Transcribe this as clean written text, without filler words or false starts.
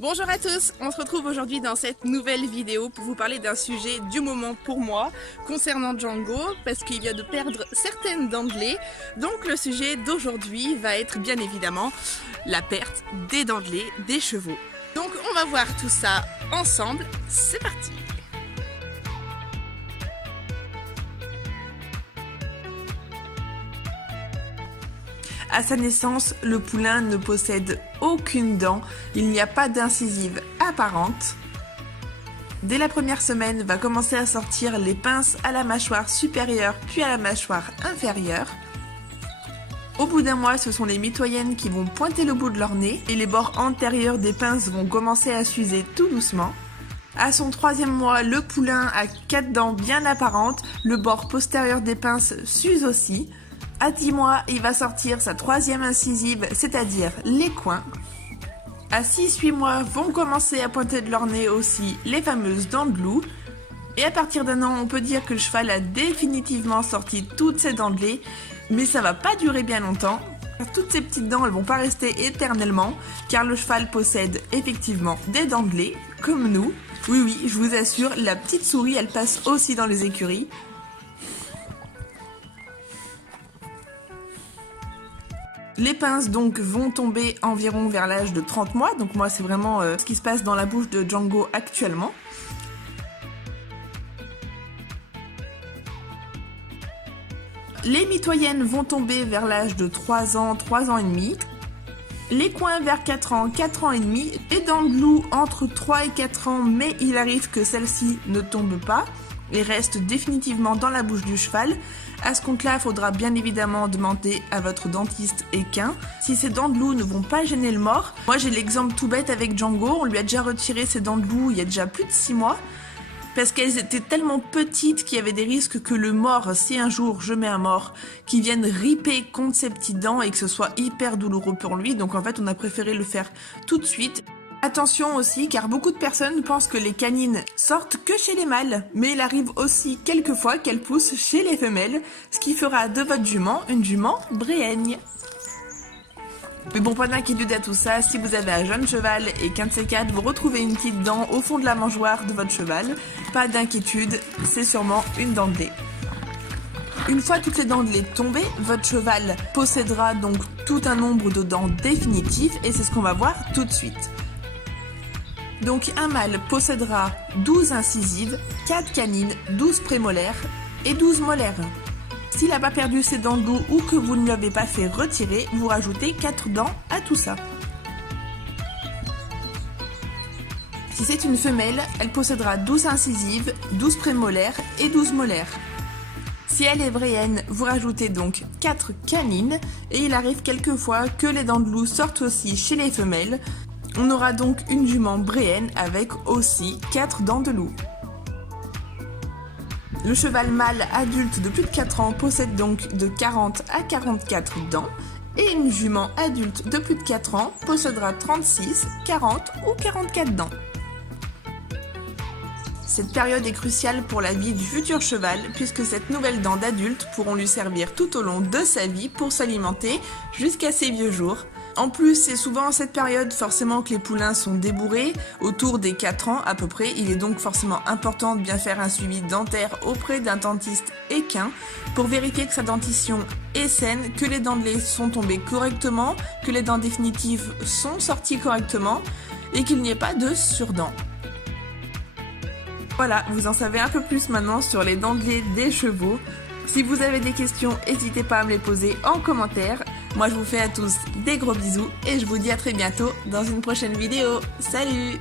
Bonjour à tous, on se retrouve aujourd'hui dans cette nouvelle vidéo pour vous parler d'un sujet du moment pour moi concernant Django parce qu'il vient de perdre certaines dents de lait. Donc le sujet d'aujourd'hui va être bien évidemment la perte des dents de lait des chevaux. Donc on va voir tout ça ensemble, c'est parti. À sa naissance, le poulain ne possède aucune dent, il n'y a pas d'incisive apparente. Dès la première semaine, va commencer à sortir les pinces à la mâchoire supérieure puis à la mâchoire inférieure. Au bout d'un mois, ce sont les mitoyennes qui vont pointer le bout de leur nez et les bords antérieurs des pinces vont commencer à s'user tout doucement. À son troisième mois, le poulain a 4 dents bien apparentes, le bord postérieur des pinces s'use aussi. À 10 mois, il va sortir sa troisième incisive, c'est-à-dire les coins. À 6-8 mois, vont commencer à pointer de leur nez aussi les fameuses dents de loup. Et à partir d'un an, on peut dire que le cheval a définitivement sorti toutes ses dents de lait, mais ça va pas durer bien longtemps. Toutes ces petites dents, elles vont pas rester éternellement, car le cheval possède effectivement des dents de lait, comme nous. Oui, je vous assure, la petite souris, elle passe aussi dans les écuries. Les pinces donc vont tomber environ vers l'âge de 30 mois, donc moi c'est vraiment ce qui se passe dans la bouche de Django actuellement. Les mitoyennes vont tomber vers l'âge de 3 ans, 3 ans et demi. Les coins vers 4 ans, 4 ans et demi. Les dents de loup entre 3 et 4 ans, mais il arrive que celles-ci ne tombent pas et restent définitivement dans la bouche du cheval. À ce compte-là, il faudra bien évidemment demander à votre dentiste équin si ces dents de loup ne vont pas gêner le mort. Moi, j'ai l'exemple tout bête avec Django. On lui a déjà retiré ses dents de loup il y a déjà plus de 6 mois parce qu'elles étaient tellement petites qu'il y avait des risques que le mort, si un jour je mets un mort, qui vienne riper contre ses petites dents et que ce soit hyper douloureux pour lui. Donc en fait, on a préféré le faire tout de suite. Attention aussi, car beaucoup de personnes pensent que les canines sortent que chez les mâles, mais il arrive aussi quelquefois qu'elles poussent chez les femelles, ce qui fera de votre jument une jument bréhaigne. Mais bon, pas d'inquiétude à tout ça, si vous avez un jeune cheval et qu'un de ces quatre vous retrouvez une petite dent au fond de la mangeoire de votre cheval, pas d'inquiétude, c'est sûrement une dent de lait. Une fois toutes les dents de lait tombées, votre cheval possédera donc tout un nombre de dents définitives et c'est ce qu'on va voir tout de suite. Donc un mâle possédera 12 incisives, 4 canines, 12 prémolaires et 12 molaires. S'il n'a pas perdu ses dents de loup ou que vous ne l'avez pas fait retirer, vous rajoutez 4 dents à tout ça. Si c'est une femelle, elle possédera 12 incisives, 12 prémolaires et 12 molaires. Si elle est bréhenne, vous rajoutez donc 4 canines et il arrive quelquefois que les dents de loup sortent aussi chez les femelles. On aura donc une jument bréhenne avec aussi 4 dents de loup. Le cheval mâle adulte de plus de 4 ans possède donc de 40 à 44 dents et une jument adulte de plus de 4 ans possédera 36, 40 ou 44 dents. Cette période est cruciale pour la vie du futur cheval puisque cette nouvelle dent d'adulte pourront lui servir tout au long de sa vie pour s'alimenter jusqu'à ses vieux jours. En plus, c'est souvent à cette période forcément que les poulains sont débourrés, autour des 4 ans à peu près. Il est donc forcément important de bien faire un suivi dentaire auprès d'un dentiste équin pour vérifier que sa dentition est saine, que les dents de lait sont tombées correctement, que les dents définitives sont sorties correctement et qu'il n'y ait pas de surdents. Voilà, vous en savez un peu plus maintenant sur les dents de lait des chevaux. Si vous avez des questions, n'hésitez pas à me les poser en commentaire. Moi, je vous fais à tous des gros bisous et je vous dis à très bientôt dans une prochaine vidéo. Salut!